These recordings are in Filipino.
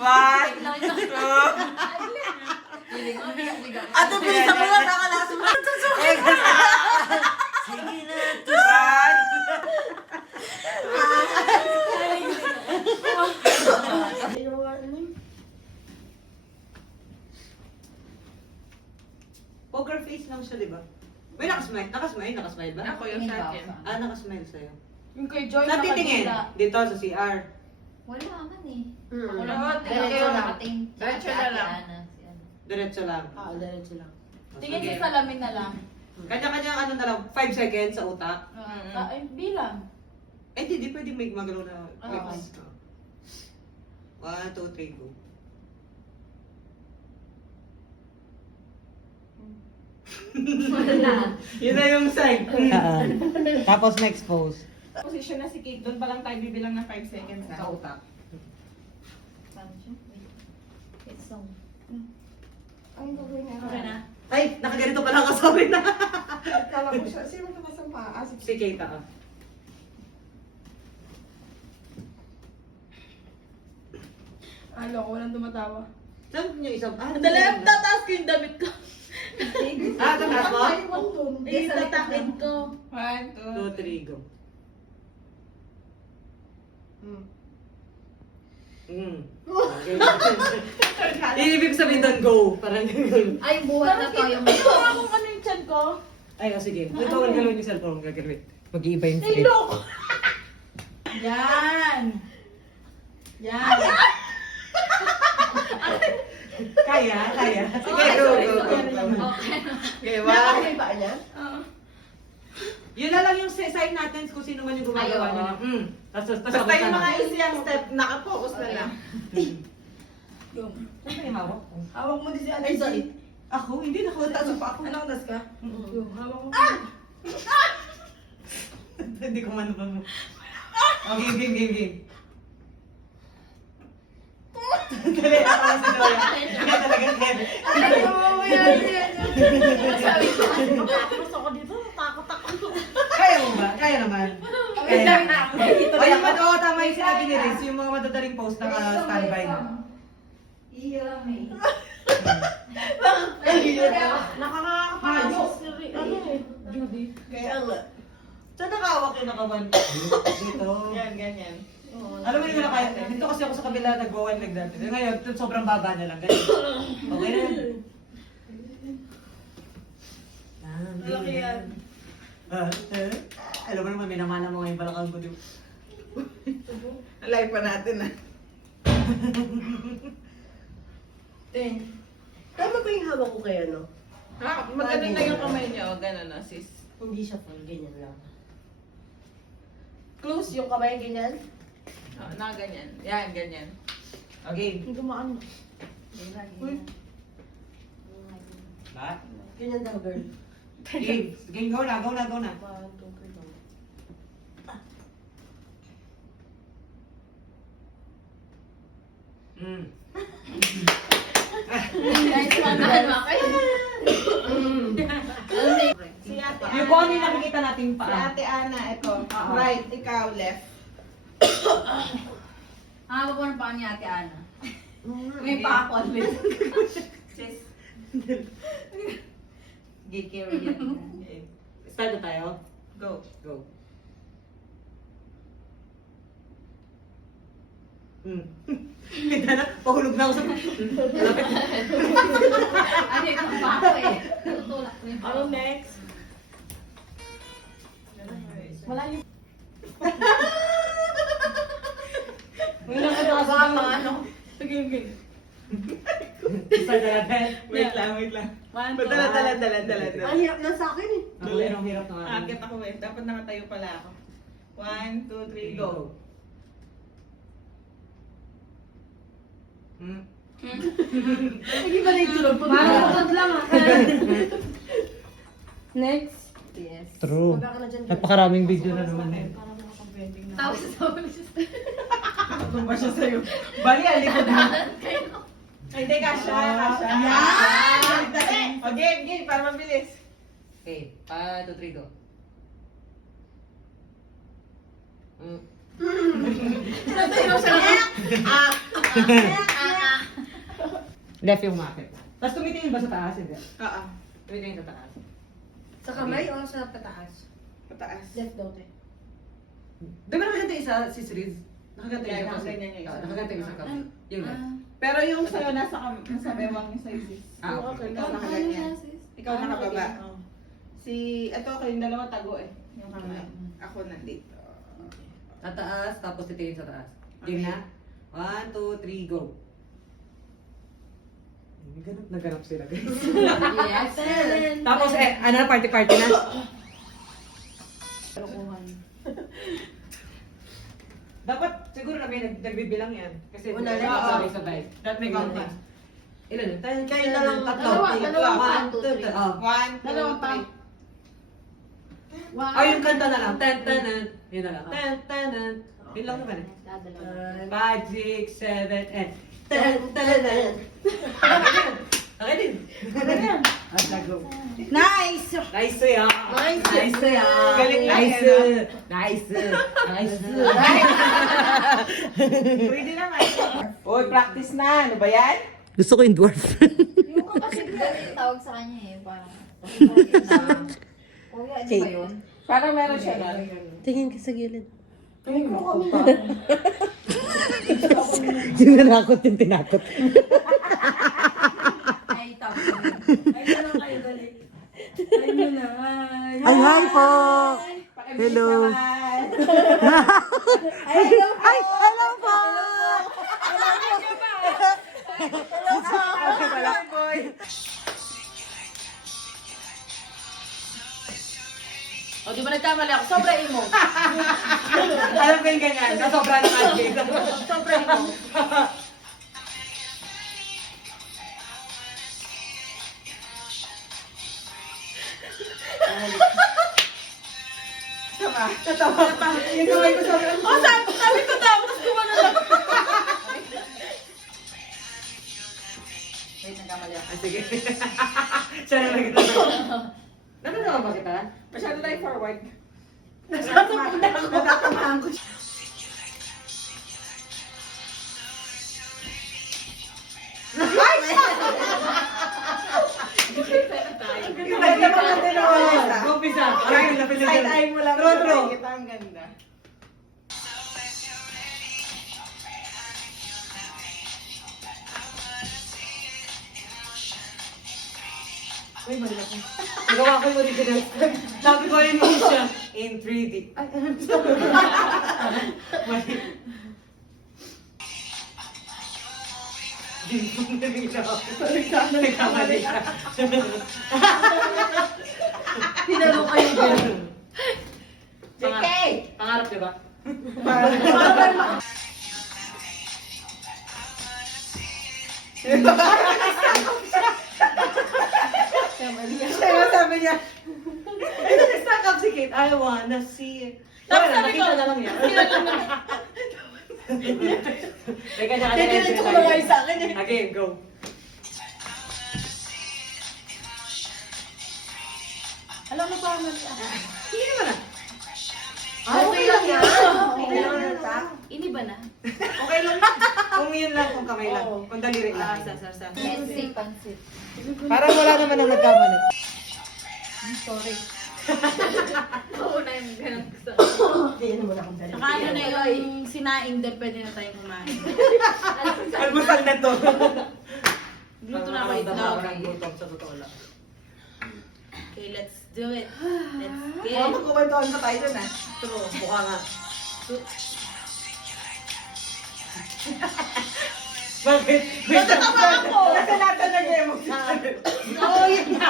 One, two. Ate, bilisan mo lang, nakalakas mo. Sige na. One. Poker face lang siya, di ba? May nakasmile. Nakasmile ba? Ako yung sa akin. Ah, nakasmile sa'yo. Yung kay Joy Saan titingin? Dito sa CR. Wala man eh. Ako Wala lang. Diretso lang. Diretso na lang. Diretso lang. Ah, diretso lang. Tingin Sige. sa salamin na lang. Kanya-kanya ano na lang, 5 seconds sa utak. Ay, bilang. Eh, hindi pwede may magalaw na Okay. lips. 1, 2, 3, go. Yun na yung sign. Tapos next pose. Position na si Kate. Doon pa lang tayo bibilang ng 5 seconds. Sa utak. Paano siya? Wait. It's song. Ay, gagawin na. Okay na. Ay, nakaganito pa lang ako. Sorry na. Kala ko siya. Sino tumas ang paa? Si Kate ah. Alo ko, walang tumatawa. Saan niyo isang? Ah, Dali, tataas ko yung damit ko. Ah, tatas mo? Hindi, tatakin ko. 1, 2, 3, go. Okay. Ibig sabihin doon, go. Parang ganun. Ay, buhat na to yung Ito ako ano yung chan ko. Ay, oh, sige. Ito ang galawin yung cellphone. Gagawin. Mag-iiba yung flip. Yan. Yan. Kaya, kaya. Sige, go, go, go. Okay, one. May paa niya? Yun na lang yung sign natin kung sino man yung gumagawa Ay, oo. niya. Tapos Basta yung mga easy ang step, nakapokus na lang. Yung. Saan ka yung hawak? Hawak mo din si Ate. Ay, sorry. Ako? Hindi, nakawata sa pa ako. Ano das ka? Yung hawak mo. Hindi ko man pa mo. Okay, game. Dali, ako na si Doya. Hindi talaga heavy. Gusto ko dito, takot ako. Kaya mo ba? Kaya naman. Kaya naman. O yung oo, tama yung sinabi ni Riz, yung mga madadaling post na standby na. Nakakapasok si ano eh. Judy. Kaya nga. Saan nakawak yung nakawan? Dito. Yan, ganyan. Alam mo yung kaya, dito kasi ako sa kabila nag-go and like that. Ngayon, sobrang baba na lang. Ganyan. Okay na. Malaki yan. Alam mo naman, minamana mo ngayon balakang ko. Di ba? Alive pa natin ah. Tama ba yung hawak ko kaya, no? Ha? Maganda na yung kamay niya. O, gano'n na, sis. Hindi siya full, ganyan lang. Close yung kamay, ganyan. Na, ganyan. Yan, ganyan. Okay. Hindi gumaan. Ba? Ganyan daw, girl. Game. Game, go na. 1, 2, 3, go. Nice one, ano kayo? Si Ate Yung kung ano yung nakikita natin Si pa. Ate Ana, ito. Right, ikaw, left. Hawak ko ng paa ni Ate Ana. May pa ako ulit. Sis. Get carry yan. Start na tayo. Go. Go. Kita na, pahulog na ako sa... Malapit. Ano yung paa ko eh. Tutulak ko yung paa. Ano next? Wala yung... Wala ka na Baka mga ano. Sige, sige. Start na natin. Wait lang. One, two. Ang hirap na sa akin eh. Ako yun ang hirap na Akit ako eh. Dapat nakatayo pala ako. 1, 2, 3, go. Go. Sige ba na itulog? Parang lang ah. Next. Yes. True. Baba ka na dyan, girl. Napakaraming video na naman eh. Parang nakapag-vending na. Tapos sabi siya. Tumba siya sa'yo. Bali, alikod na. Ay, hindi, kasha. Yan! Dali! O, game, para mabilis. Okay, 1, 2, 3, go. Natayo siya. Left yung umakit. Tapos tumitingin ba sa taas? Hindi. Oo. Tumitingin sa taas. Sa kamay o sa pataas? Pataas. Left daw, te. Di ba nakaganto isa si Sriz? Nakaganto Yeah, yung isa. ganyan yung isa. Nakaganto yung isa kami. Yung left. Pero yung sa'yo nasa bewang yung sa'yo sis. Ah, okay. Ikaw nakaganyan. Ikaw nakababa. Si, ito kayong dalawa tago eh. Yung kamay. Ako nandito. Tataas, tapos titingin sa taas. Game na? 1, 2, 3, go. Ganap na ganap sila, guys. Yes. Tapos, ano na, party-party na? Dapat, siguro na may nagbibilang yan. Kasi, Wala rin. sabay-sabay. Dapat may counting. Ilan yun? Kayo na lang tatlo. Dalawang 1, 2, 3. Oh. 1, 2, Dalawang pa. 3. Oh, yung kanta na lang. Tan-tanan. Yun na lang. Tan-tanan. Yun lang naman eh. Dadalawa. 5, 6, 7, and tan-tanan. Okay din. At go. Nice! Nice ya. Nice. Nice ya. Galing lang Nice. yan, Nice. Nice. Pwede naman. Uy, practice na. Ano ba yan? Gusto ko yung dwarf. Yung kapatid ko yung tawag sa kanya eh. Parang, Kuya, ano ba yun? Parang meron siya na. Tingin ka sa gilid. Yung nanakot yung tinakot. Ay, tawag. Ay, hi po. Hello. Ay, hello po. O, di ba nagkamali ako? Sobra imo. Alam ko yung ganyan. Nasobra ng adject. Sobra imo. Tatawa pa. Yung gawin ko sabi. Oh, sabi ko tapos gumano lang. Wait, nagkamali ako. Sige. Siya na lang ito. Natatawa ba kita? Masyado tayo forward. Natatamaan ko siya. Umpisa. Side eye mo lang. True. Kita ang ganda. Uy, mali ako. Nagawa ko yung original. Sabi ko rin mo siya in 3D. Ay, mali. Nagkamali siya. Tinanong kayo gano'n. JK! Pangarap, di ba? Siya sabi niya. Ito, nag-stack up si Kate. I wanna see it. Tapos Wala, sabi ko, nakita na lang yan. Teka, Kaya diretso ko na kayo sa akin eh. Again, go. Alam mo ba mali ako? Hindi naman na. Okay lang yan. Okay lang yan. Iniba na. Okay lang. Kung yun lang, kung kamay lang. Kung daliri lang. Pansit, pansit. Parang wala naman ang nagkamali. Sorry. Oo na yung ganun gusto. Tingnan mo na akong dali. Saka ano na yung sinaing din, pwede na tayong kumain. Almusal na to. Luto na ako itlog. Parang gutom sa totoo lang. Okay, let's do it. Let's Oh, get it. magkukuntuan pa tayo dun ah. True, mukha nga. Bakit? Natatawa ako! Kasi natanag yung emotion. Oo, yun nga.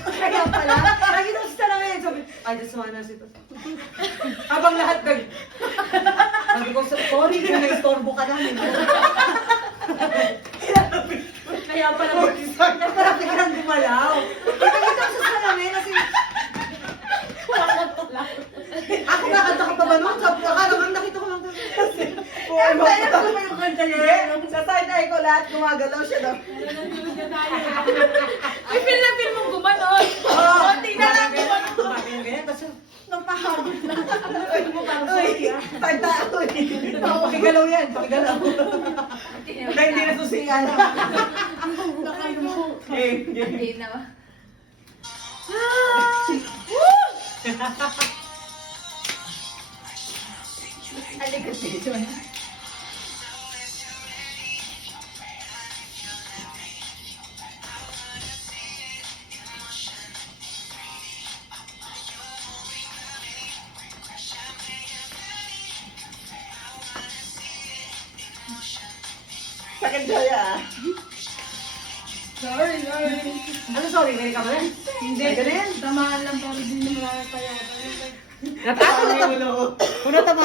Kaya pala, nakita ko sa talaga yun. Sabi, I just wanna sit. Habang lahat nag... Sabi ko, sorry, kung na-istorbo ka namin. Kaya pala, nagparang biglang gumalaw. Nakita ko sa salamin, kasi... Ako nakanta ko pa ba nun? Sabi ko, akala ko, nakita ko lang. Ang saya ko pa yung kanta niya. Sa side eye ko lahat gumagalaw siya daw. Ay, feel na feel mong gumanon. Konti na lang gumanon. Ganyan, tapos Napahagod na. Uy, side eye. Pakigalaw yan, pakigalaw. Hindi na si ano. Game. Hindi na ba? Alikat dito. Sakit Joya ah. Sorry. Ano, sorry, may ka ba yan? Hindi. Pwede na yan. Tamaan lang pero hindi naman nakakaya. Nataas Ay, ulo ko. Kung natama,